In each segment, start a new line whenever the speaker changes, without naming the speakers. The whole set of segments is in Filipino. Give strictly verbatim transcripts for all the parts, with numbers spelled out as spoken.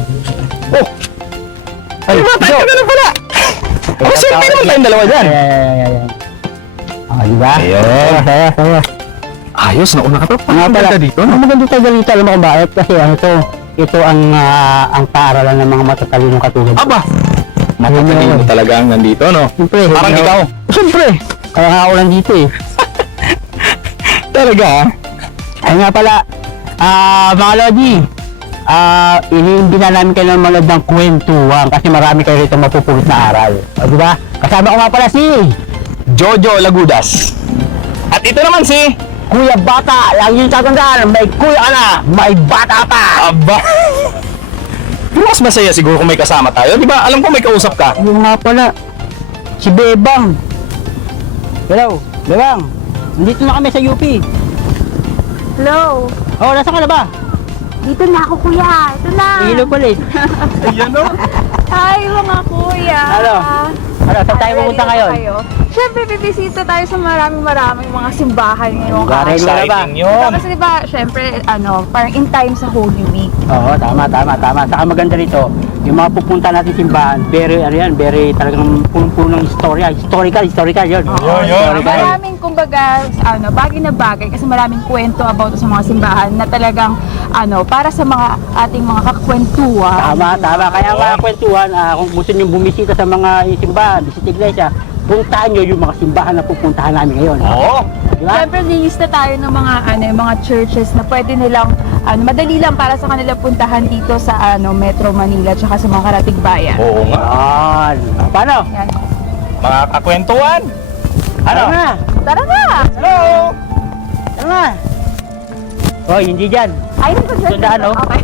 Oh! Ay, ba? Tayo ka na pala! Oh, siyempre naman tayong dalawa dyan!
Ay, ay, ay, ay. Ah, di ba?
Ayun.
Saya, saya.
Ayos, nauna ka pa.
Nga
Ang
pala,
ganda dito,
ang
no?
maganda tayo dito, alam mo kung bakit? Kasi ano to, ito ang ah, ang paaralan ng mga matatalinong katulad.
Aba! Matatalino talaga ang nandito, no?
Siyempre,
Parang
hindi
ikaw.
ako- Siyempre! Kaya nga ako lang dito eh.
Talaga, ha?
Ay nga pala, ah, mga Lodi, ah, iniimbin na namin kayo ng mga ng kwentuhan kasi marami kayo rito mapupulot na aral. O, di ba? Kasama ko nga pala si
Jojo Lagudas. At ito naman si...
Kuya Bata. Lagi yung tatandaan, may kuya ka na, may bata pa.
Aba! Pero mas masaya siguro kung may kasama tayo. Di ba? Alam ko may kausap ka.
Yung nga pala, si Bebang. Hello, Bebang. Nandito na kami sa U P.
Hello.
Oh, nasa ka na ba?
Dito na ako, kuya. Ito na.
Hilo pala eh.
Ayan, no?
Hi, mga kuya.
Ano? Ano, saan tayo
Ready
pupunta
na ba
ngayon?
kayo? Siyempre, bibisita tayo sa maraming maraming mga simbahan ngayong
Lugar
araw.
Ano na ba?
Exciting yun.
Kasi diba, siyempre, ano, parang in time sa Holy Week.
Oo, tama, tama, tama. Saka maganda rito, yung mga pupunta natin simbahan, very, ano yan, very talagang punong-puno ng istorya. Historical, historical yun.
Yun, yun.
Historical.
Maraming, kumbaga, ano, bagay na bagay kasi maraming kwento about sa mga simbahan na talagang, ano, para sa mga ating mga kakwentuhan.
Tama, tama. Kaya
Oo.
mga kwentuhan, ah, kung gusto nyo bumisita sa mga simbahan, bisita iglesia, puntahan nyo yung mga simbahan na pupuntahan namin ngayon.
Oo.
Diba?
Siyempre, lilista tayo ng mga ano, yung mga churches na pwede nilang ano, madali lang para sa kanila puntahan dito sa ano, Metro Manila tsaka sa mga karatig bayan.
Oo nga.
Yan. Ah, Paano?
Yan.
Mga kakwentuhan. Ano?
Tara na!
Tara na!
Hello!
Tara na! Hoy, hindi dyan.
Ay, hindi ko dyan.
Tandaan, no?
Okay.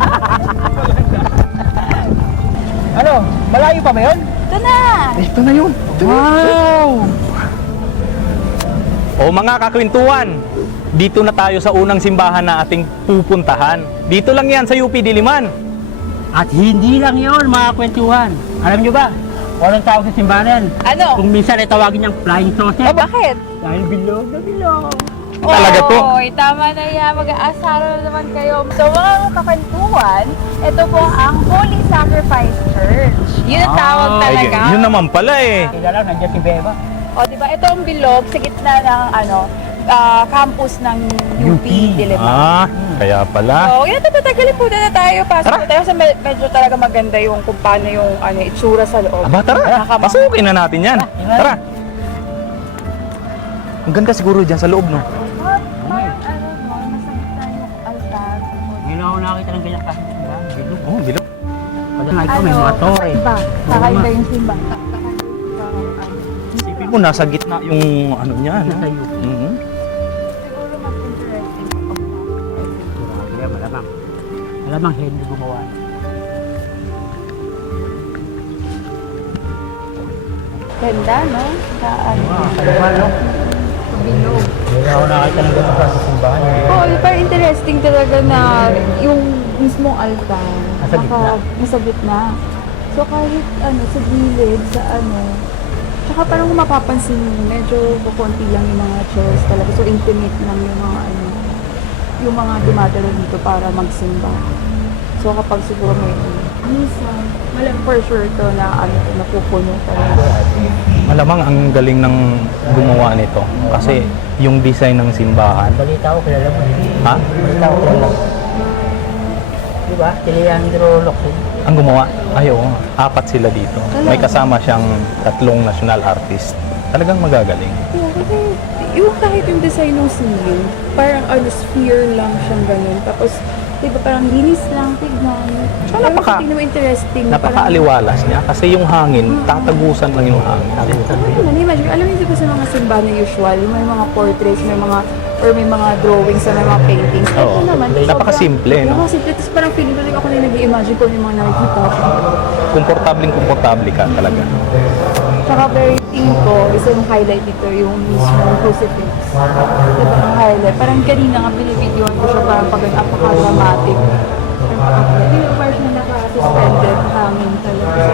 Ano? Malayo pa ba yun?
Ito na!
Ito na yun.
Wow!
O mga kakwentuhan, dito na tayo sa unang simbahan na ating pupuntahan. Dito lang yan sa U P Diliman.
At hindi lang yun, mga kwentuhan. Alam nyo ba? Walang tawag sa simbahan yan.
Ano?
Kung minsan ay tawagin niyang flying saucer.
Eh, bakit?
Dahil bilog na bilog.
Talaga to?
Oy, tama na yan. Mag-aasaro na naman kayo. So, mga kakwentuhan, ito po ang Holy Sacrifice Church. Yun ang tawag
Ah,
talaga.
Ay, yun naman pala eh.
Kaya lang, nandiyan si Beba.
O, di ba? Ito ang bilog sa gitna ng ano, ah, campus ng U P, Diliman.
Ah, kaya pala.
So, yun, tatagalin po na tayo. Pasok
Tara.
po tayo kasi med- medyo talaga maganda yung kung paano yung ano, itsura sa loob.
Aba, tara.
Nakakama-
Pasukin na natin yan. Tara. Ang ganda siguro dyan sa loob, no?
Parang ano, no, nasa gitna yung altar.
Ngayon ako nakakita ng ganyan kasi simbahan. Bilog.
Oh, bilog.
Pag nakita ko may mga tore.
kakaiba. Kakaiba yung simba.
Isipin mo, nasa gitna yung ano niya, no?
Nasa U P.
Mhm.
Siguro mas interesting pag
Grabe yan, malamang. Malamang Henry gumawa.
ganda, no? Sa ano,
Ano?
bilog.
Ngayon ako nakakita ng ganyan kasi simbahan.
Oo, parang interesting talaga na yung mismong altar.
Nasa gitna.
naka- Nasa gitna. So kahit ano, sa gilid, sa ano, tsaka parang kung mapapansin mo, medyo kukunti lang yung mga chairs talaga. So intimate lang yung mga ano, yung mga dumadalo dito para magsimba. So kapag siguro may misa, malam for sure to na ano, napupuno talaga.
Malamang ang galing ng gumawa nito. Kasi yung design ng simbahan.
Balita ko, kilala mo.
Ha?
Balita ko, kilala mo. Di ba? Si Leandro Locsin.
Ang gumawa? Ay, oo. Apat sila dito. May kasama siyang tatlong national artist. Talagang magagaling.
Yeah, kasi yung kahit yung design ng ceiling, parang ano, sphere lang siyang ganun. Tapos, di ba parang linis lang, tignan.
Tsaka
Pero
napaka-
tingnan mo interesting.
Napakaaliwalas niya kasi yung hangin, tatagusan lang yung hangin.
Parang, ano naman, imagine, alam mo di ba sa mga simbahan na usual, yung may mga portraits, may mga, or may mga drawings, may mga paintings. Ito
Oo.
naman,
Napakasimple, no?
Napakasimple. Tapos parang feeling ko like ako na nag-i-imagine ko yung mga nakikita ko.
Komportabling komportable ka talaga.
Tsaka very tingin ko, isa yung highlight dito, yung mismo crucifix. Diba ang highlight? Parang kanina nga binibidyoan ko siya parang pag apaka-dramatic. Hindi mo parang siya naka-suspended hangin talaga.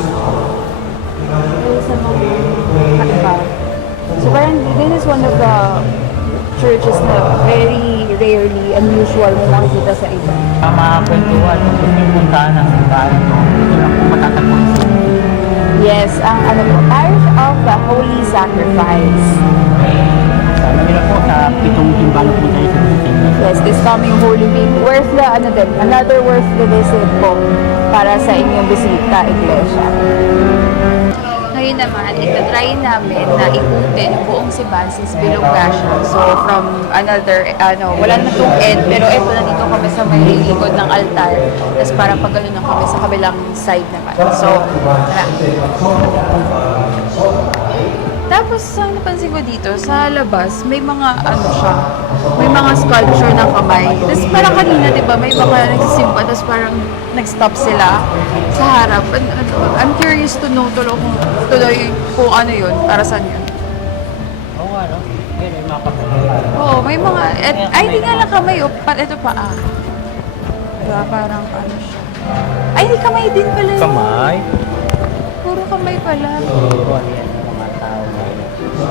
Kaya sa mga kaiba. So parang this is one of the churches na very rarely, unusual mo makikita sa iba?
Ang mga kwentuhan, kung gusto yung puntahan ng simbahan ito, ito lang po matatagpuan sa
Yes, ang ano po, Parish of the Holy Sacrifice.
Sana nila po sa pitong simbahan po tayo sa Pilipinas.
Yes, this coming Holy Week. Worth the, ano din, another worth the visit po para sa inyong bisita, Iglesia. Ngayon naman, itatry namin na ikutin yung buong simbahan since bilog nga siya. So, from another, ano, wala na itong end, pero eto, nandito kami sa may likod ng altar. Tapos parang pag gano'n na kami sa kabilang side naman. So, tara. Tapos, ang napansin ko dito, sa labas, may mga, ano siya, may mga sculpture ng kamay. Tapos parang kanina, di ba, may mga nagsisimba, tapos parang nag-stop sila sa harap. An- ano, I'm curious to know tuloy kung, tuloy kung ano yun, para saan yun.
Oo nga, no? Yan, may mga kapatid.
Oo, may mga, et, ay, hindi nga lang kamay, oh, pa, ito pa, ah. Diba, parang ano siya. Ay, hindi kamay din pala yun.
Kamay.
Puro kamay pala.
Oo, yan, yung mga tao na yun.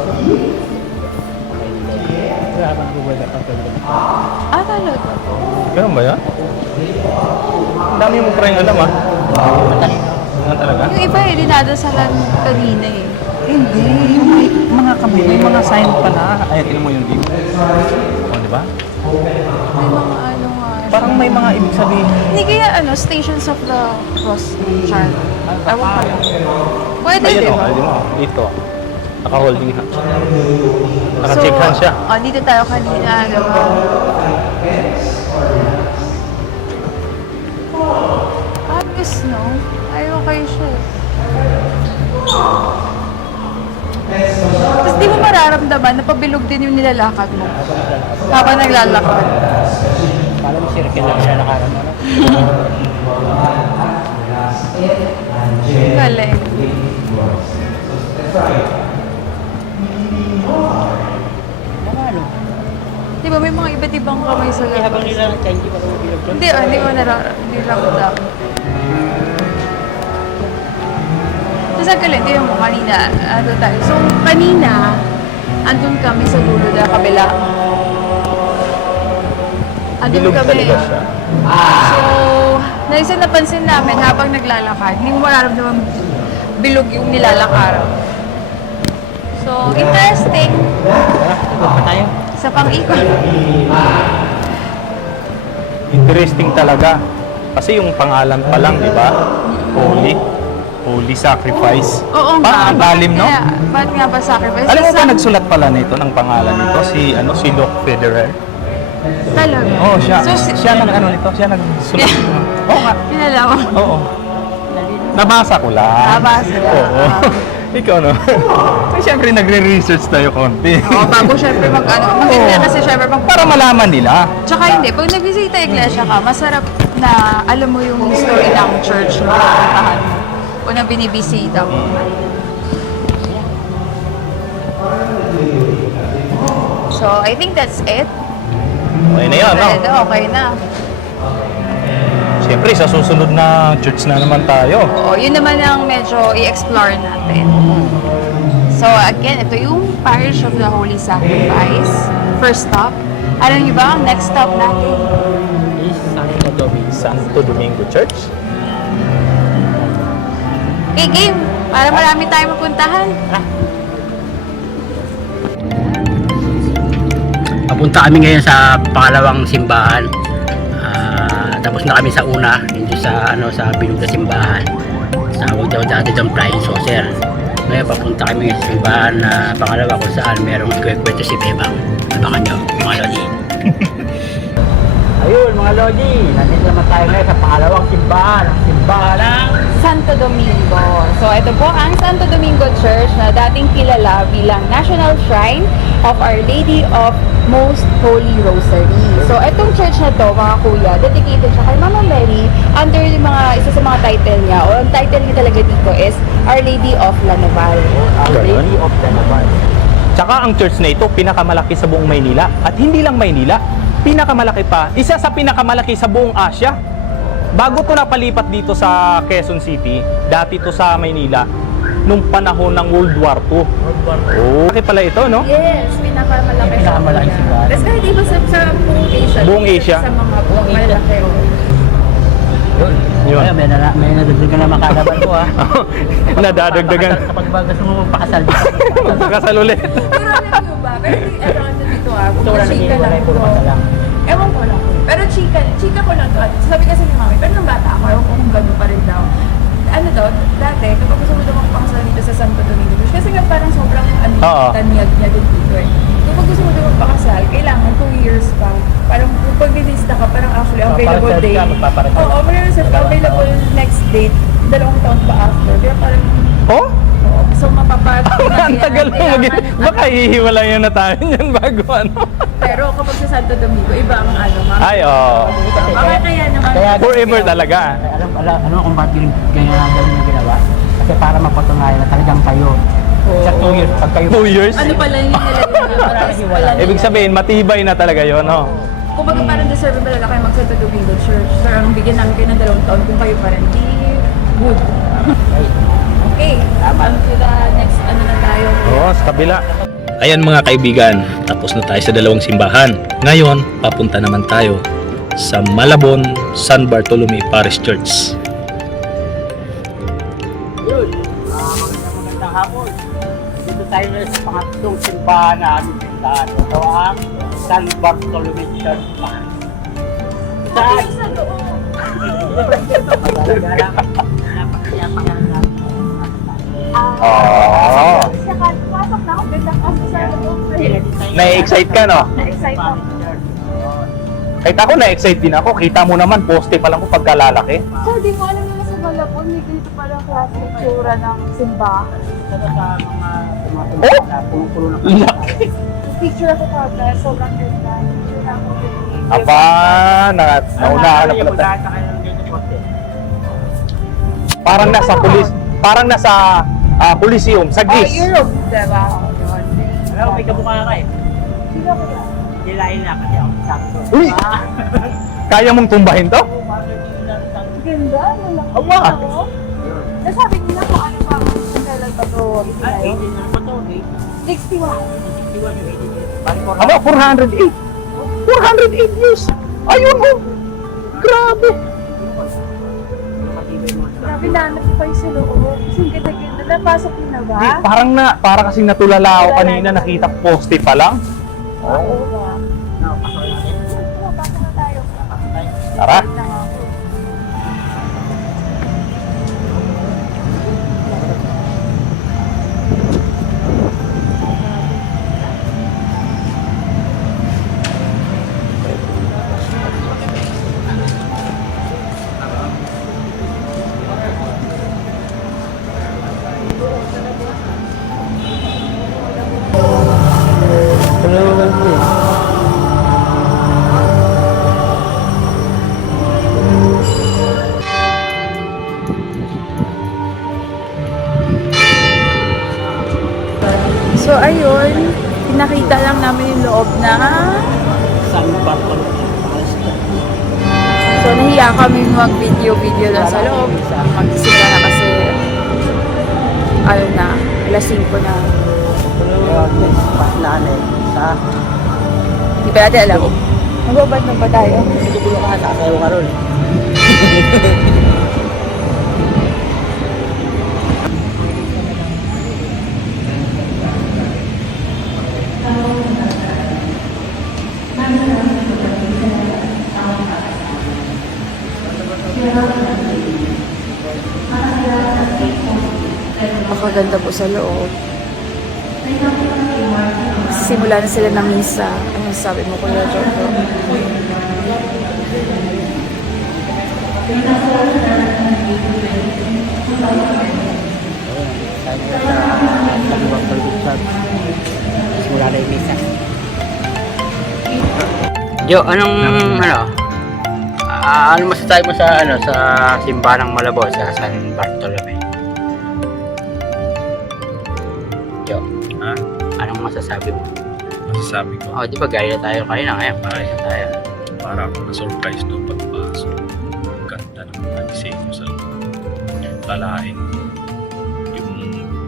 Wala bang Google na pagkakas?
Ah, talaga.
Ganun ba yan? Ang dami mo pa rin alam ah. Ano talaga?
Yung iba eh, dinadasalan kanina eh.
Hindi, yung may mga kamay, may mga sign pala. Ay, tinan mo yung dito. O, di ba?
May mga ano nga.
Parang may mga ibig sabihin.
Hindi kaya ano, Stations of the Cross Charm. Ewan ko lang. Pwede,
Ayun
di
o,
ba?
ayun mo. Dito. Naka-holding hands. Naka-check hands siya.
Oh, dito tayo kanina, di ba? Ayos, no? Ay, okay siya. Tapos di mo mararamdaman na pabilog din yung nilalakad mo habang naglalakad.
Parang circle lang siya nakaram, ano?
Galing.
Mga ano?
Di ba may mga iba't ibang kamay sa
Kaya habang
labas?
nila change pa rin bilog doon.
Hindi, ah, hindi mo nara- hindi ramdam. Tapos ang galing, tingnan mo kanina, ano tayo. So, kanina, andun kami sa dulo na kabila. Andun
Bilog
kami.
talaga siya.
So, naisa napansin namin habang naglalakad, hindi mo mararamdaman bilog yung nilalakaran. So, interesting.
Ikot pa tayo.
Sa pang-ikot.
Interesting talaga. Kasi yung pangalan pa lang, di ba? Holy. Holy Sacrifice.
Oo nga.
Parang ang
bakit
lalim, no?
kaya- Bakit nga ba sacrifice?
Alam mo ba
Sa-
nagsulat pala nito ng pangalan nito? Si, ano, si Luke Federer.
Talaga?
Oo, siya.
So, si-
siya nag, ano nito? Siya nagsulat. Oo nga.
Kilala mo?
Oo. Nabasa ko lang.
Nabasa lang.
Oo. Ikaw, no? Ay, syempre, nagre-research tayo konti.
Oo, bago syempre mag ano, maganda
Oo.
kasi syempre mag
Para malaman nila.
Tsaka hindi, pag nag-visita iglesia ka, masarap na alam mo yung history ng church na pupuntahan mo o na binibisita mo. So, I think that's it.
Okay na yan, no?
Pwede, okay na.
Siyempre, sa susunod na church na naman tayo.
Oo, yun naman ang medyo i-explore natin. So, again, ito yung Parish of the Holy Sacrifice. First stop. Alam niyo ba, ang next stop natin?
Is Santo Domingo.
Santo Domingo Church.
Okay, game. Para marami tayong mapuntahan.
Papunta kami ngayon sa pangalawang simbahan. Ah, tapos na kami sa una, hindi sa ano sa bilog na simbahan. Sa huwag daw dati itong flying saucer. Ngayon papunta kami sa simbahan na pangalawa kung saan merong kwento si Bebang. Abangan nyo, mga Lodi. Ayun mga Lodi, nandito naman tayo ngayon sa pangalawang simbahan. Ang simbahan ng
Santo Domingo. So, ito po ang Santo Domingo Church na dating kilala bilang National Shrine of Our Lady of Most Holy Rosary. So, itong church na to, mga kuya, dedicated siya kay Mama Mary under yung mga, isa sa mga title niya, o ang title niya talaga dito is Our Lady of La Naval.
Our Lady of the Naval.
Tsaka ang church na ito, pinakamalaki sa buong Maynila. At hindi lang Maynila, pinakamalaki pa, isa sa pinakamalaki sa buong Asia. Bago to napalipat dito sa Quezon City, dati to sa Maynila, nung panahon ng World War Two.
World War Two.
Oh, laki pala ito, no?
Yes, pinakamalaki
Yung pinakamalaki
siya.
simbahan.
Tapos kahit iba sa, sa buong Asia.
Buong Asia.
Sa mga buong malaki. oh.
Yun.
Yun.
Ayun, may, na, may nadagdagan na makalaban ko ha.
Nadadagdagan.
Kapag ba gusto mo magpakasal dito.
Magpakasal ulit.
Pero alam mo ba? Pero hindi, ano kasi dito ah.
Ito
Kung
wala
chika
naging wala
lang
yung puro
to.
kasal.
Ewan ko lang. Pero chika, chika ko lang to. At sabi kasi ni mami, pero nung bata ako, ewan ko kung gano'n pa rin daw. Ano daw, dati, kapag gusto mo daw magpakasal dito sa Santo Domingo Beach, kasi nga parang sobrang ano,
Oo.
tanyag niya din dito eh. Kapag gusto mo daw magpakasal, kailangan two years pa. Parang kung pag-lista ka, parang actually
Oh,
available
para-reserve
date.
ka, magpapareserve.
Oo, oh, reserve ka, available next date, dalawang taon pa after. Kaya parang,
Oh?
oo, so mapapag...
Ang tagal mo mag Baka hihiwalay na tayo niyan bago ano.
Pero kapag sa Santo Domingo, iba ang ano, mga...
Ay, oo.
Baka kaya naman...
Kaya-
Forever talaga.
Ay, Alam, alam, ano kung bakit yung ganyan na gawin yung ginawa? Kasi para mapatunayan na talagang kayo.
Oo.
Sa two years, pag kayo...
Two years?
Ano pala yung nilagay na?
Parang hiwala.
Ibig sabihin, matibay na talaga yon, no?
Kung baga parang deserve talaga kayo mag Santo Domingo Church. Sir, ang bigyan namin kayo ng dalawang taon kung kayo parang di good.
Ay,
Okay,
Tama.
on to the next ano na tayo.
Oo, sa kabila.
Ayan mga kaibigan, tapos na tayo sa dalawang simbahan. Ngayon, papunta naman tayo sa Malabon San Bartolome Parish Church.
yun. Ah, magandang magandang hapon. Dito tayo na sa pangatlong simbahan na aming pintahan. Ito ang San Bartolome Church Man. Saan?
Sa loob.
Talaga lang. Napakayapang lang.
Oo.
Saka, pasok na ako, ganda kasi sa loob.
Na-excite ka, no?
Na-excite ako.
Kahit ako na-excite din ako. Kita mo naman, poste pa lang ko pagkalalaki.
Sir, di mo alam na sa Malabon, may ganito palang klase ng tsura ng simbahan.
Ito sa mga tumatulog
Oh!
na punong-puno ng
Laki.
Picture ako kagad, sobrang ganda. Picture na ako din.
Aba, na, naunahan na pala tayo. Parang nasa pulis, parang nasa ah, Coliseum, sa
Oh,
Greece.
Europe, diba? Yun.
Alam mo, may kamukha ka eh.
Sino ko yan?
Nilain na kasi ako sakto.
Uy! Kaya mong tumbahin to?
Ganda, malaki.
Aba!
no? Nasabi nila kung ano pa kung kailan pa ito
Ah,
itinayo.
eighteen na ba ito?
sixty-one.
sixty-one yung eighteen. Bali ko
Aba, four hundred eight. four hundred eight years. Ayun mo. Grabe.
Grabe, nanap ko kayo sa loob. Kasi ang ganda-ganda. Napasok nyo na ba?
Di, parang na, para kasi natulala ako kanina, nakita ko poste pa lang.
Oo ba?
Pasok natin.
Tara, pasok na tayo.
Tara.
Wait lang ako. So ayun, pinakita lang namin yung loob na
San Bartolome Parish Church.
so nahiya kami mag-video-video lang sa loob. Magsisimula na kasi ano na, alas singko na.
Ayun, pas nanay sa
Di ba natin alam? Magbabad na ba tayo?
Igugulo ka, sasayaw ka ron.
Makaganda po sa loob. Simula na sila ng misa. Ano sabi mo, Kuya Joko?
San Bartolome Church. Simula na yung misa. Jo, anong ano? Ah, ano masasabi mo sa ano sa simbahan ng Malabo sa San Bartolome? Jo,
Ha?
anong masasabi mo?
Masasabi ko,
Oh, di ba gaya tayo kanina ngayon, para sa tayo.
para ako na-surprise doon pagpasok. Ang ganda ng mga disenyo sa loob. Lalain. Yung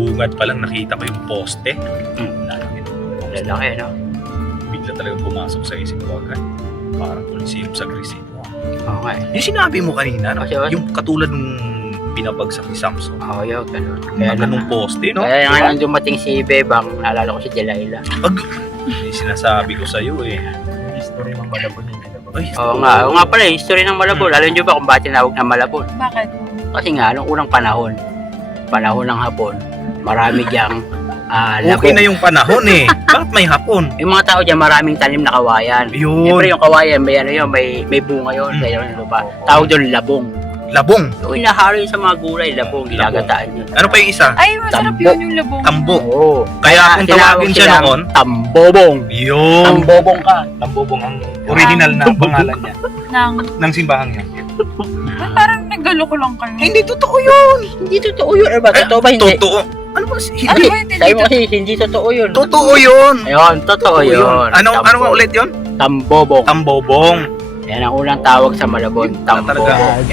bungad pa lang nakita ko yung poste.
Hmm.
Lalaki.
Lalaki, no?
Bigla talagang pumasok sa isip ko agad. Parang Coliseum sa Greece ito.
Oo nga eh.
Yung sinabi mo kanina, no?
Kasi what?
Yung katulad nung binabagsak ni Samson.
Oo, yun, ganun.
Kaya
Kaya
ganung
naman.
poste, no?
Kaya nga
Diba?
nung dumating si Bebang, naalala ko si Delilah.
Pag, eh, sinasabi ko sa'yo eh.
History ng Malabon yung pinabag.
Ay,
Oo nga, oo nga pala, yung history ng Malabon. Alam niyo ba kung bakit tinawag na Malabon?
Bakit?
Kasi nga, nung unang panahon, panahon ng Hapon, marami diyang ah,
okay
labong.
na yung panahon eh. Bakit may hapon?
Yung mga tao dyan, maraming tanim na kawayan.
Yun.
Siyempre yung kawayan, may ano yun, may, may bunga yun,
Mm.
may ano lupa. Tawag doon labong.
Labong.
Yung inahalo yun sa mga gulay, labong, ginagataan yun.
Ano pa yung isa?
Ay, masarap
Tambo.
yun yung labong.
Tambo.
Oo.
Kaya kung
tinawag
tawagin siya
silang
noon,
Tambobong.
yun.
Tambobong ka.
Tambobong ang original na pangalan niya.
Nang,
Ng simbahan niya.
Ba't parang naggalo ko lang kayo?
Hindi totoo yun.
Hindi totoo yun. Ano ba? Totoo ba hindi?
Totoo. Ano ba? si-
Ano
Hindi.
ba hindi
Sabi mo
dito?
kasi hindi totoo yun.
Totoo yun.
Ayun, totoo yun.
Ano, ano
Tambo.
nga ulit yun?
Tambobong.
Tambobong.
Yan ang unang tawag sa Malabon. Tambobong.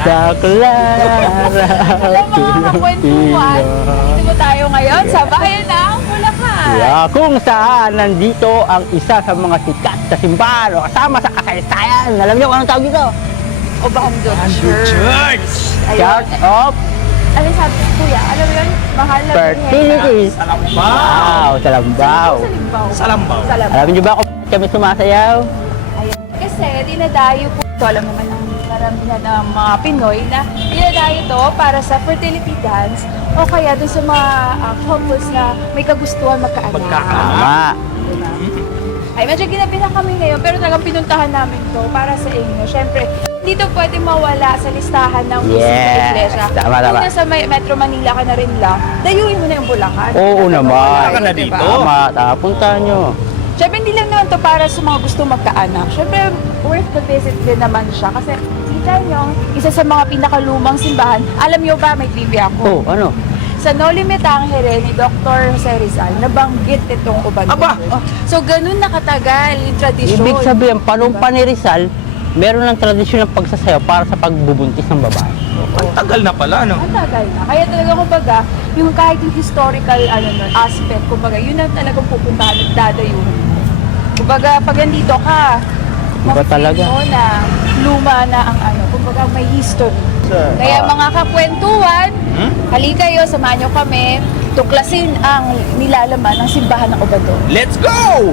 Alam mga kakwentuhan, dito tayo ngayon sa bayan ng Bulacan.
Yeah, kung saan nandito ang isa sa mga sikat sa simbahan o kasama sa kasaysayan. Alam niyo kung anong tawag dito?
Obando Church. Ayun.
Church of
Ano sabi ko, kuya? Alam mo yun? Mahal na
Fertility. Wow, sa Lambaw.
Sa Limbaw.
Sa Lambaw.
Sa Lambaw.
Alam niyo ba kung bakit kami sumasayaw?
Ayun. Kasi dinadayo po ito, alam naman ng karamihan ng mga Pinoy na dinadayo ito para sa fertility dance o kaya doon sa mga uh, couples na may kagustuhan magkaanak.
Tama.
Diba? Ay, medyo ginabi na kami ngayon pero talagang pinuntahan namin to para sa inyo. Siyempre, dito pwede mawala sa listahan ng musika
Yes.
iglesia.
Tama, tama.
Kung nasa may- Metro Manila ka na rin lang, dayuin mo na yung Bulacan.
Oo
At
naman.
mawala
Ka na
kayo,
dito.
diba?
Tama, tama. Puntahan nyo.
Siyempre, hindi lang naman to para sa mga gusto magkaanak. Siyempre, worth the visit din naman siya. Kasi, kita nyo, isa sa mga pinakalumang simbahan. Alam nyo ba, may trivia
Oh,
ako.
ano?
Sa No Limit Angere ni Doctor Jose Rizal, nabanggit itong ubando.
Aba!
Oh, so, ganun nakatagal yung tradisyon.
Ibig sabihin, panumpa
Diba?
ni Rizal, meron ng tradisyon ng pagsasayaw para sa pagbubuntis ng babae.
Ang tagal na pala, no?
Ang tagal na. Kaya talaga, kumbaga, yung kahit yung historical ano, nun, aspect, kumbaga, yun ang talagang pupuntahan at dadayuhan. Kumbaga, pag nandito ka,
Iba
ma-feel
talaga.
mo na luma na ang ano, kumbaga may history. Kaya mga kakwentuhan,
Hmm?
halika kayo, samahan nyo kami, tuklasin ang nilalaman ng simbahan ng Obando.
Let's go!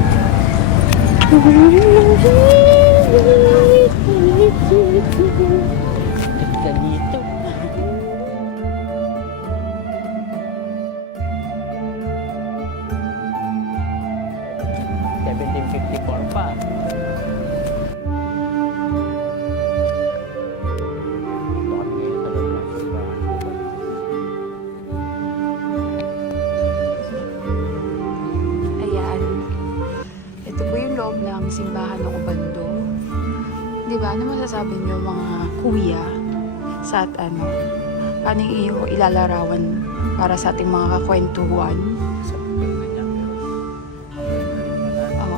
Dito. seventeen fifty-four pa. Dito kami ngayon sa loob ng simbahan.
Ayan. Ito po yung loob ng simbahan ng Obando. Di ba? Ano masasabi niyo mga kuya sa at ano? Paano iyo ilalarawan para sa ating mga kakwentuhan? Oo.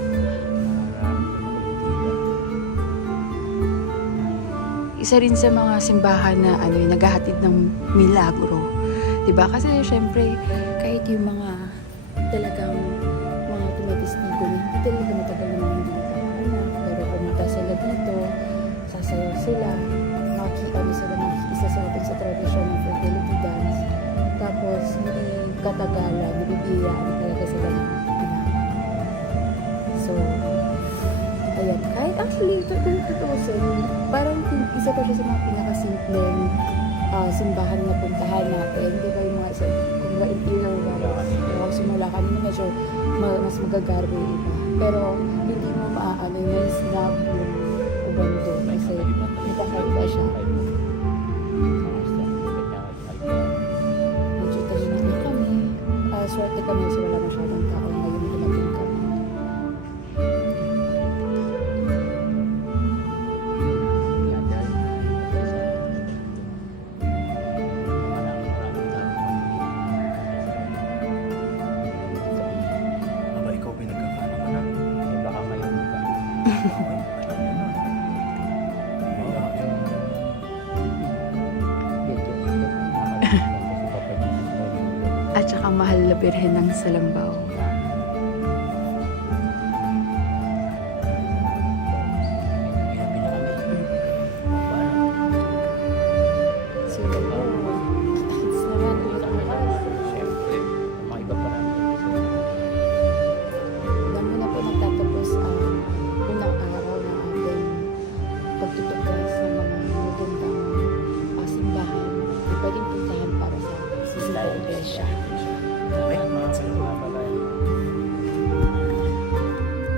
Isa rin sa mga simbahan na ano, yung naghahatid ng milagro. 'Di ba? Kasi syempre kahit yung mga talagang mga tumatistigo na hindi talaga matagal na mga hindi nakakaanak. Pero pumunta sila dito, sasayaw sila, makikita sila, makikisa sa atin sa tradisyon ng fertility dance. Tapos hindi katagalan, nabibiyaan talaga sila ng anak. So, ayan. Kahit actually, ito kung tutusin, parang tin- isa pa siya sa mga pinakasimpleng ah, simbahan na puntahan natin. Di ba yung mga isa, kung ba interior walls, o simula kanina medyo ma- mas magagarbo yung iba. Pero hindi mo maaano yung may snap yung Ubando kasi napakaiba siya. Medyo tahimik na kami. Ah, swerte kami kasi wala masyadong tao ngayon dumating kami.
Aba, ikaw pinagkakano ka na.
Eh, baka ngayon ka.
Baka
La Birhen ng Salambao. So, it's naman ulit.
Siyempre, mga iba pa namin.
Alam mo na po nagtatapos ang unang araw ng ating pagtutuklas ng mga magandang uh, simbahan na pwedeng puntahan para sa Sisla Iglesia.
Okay, mga salamat.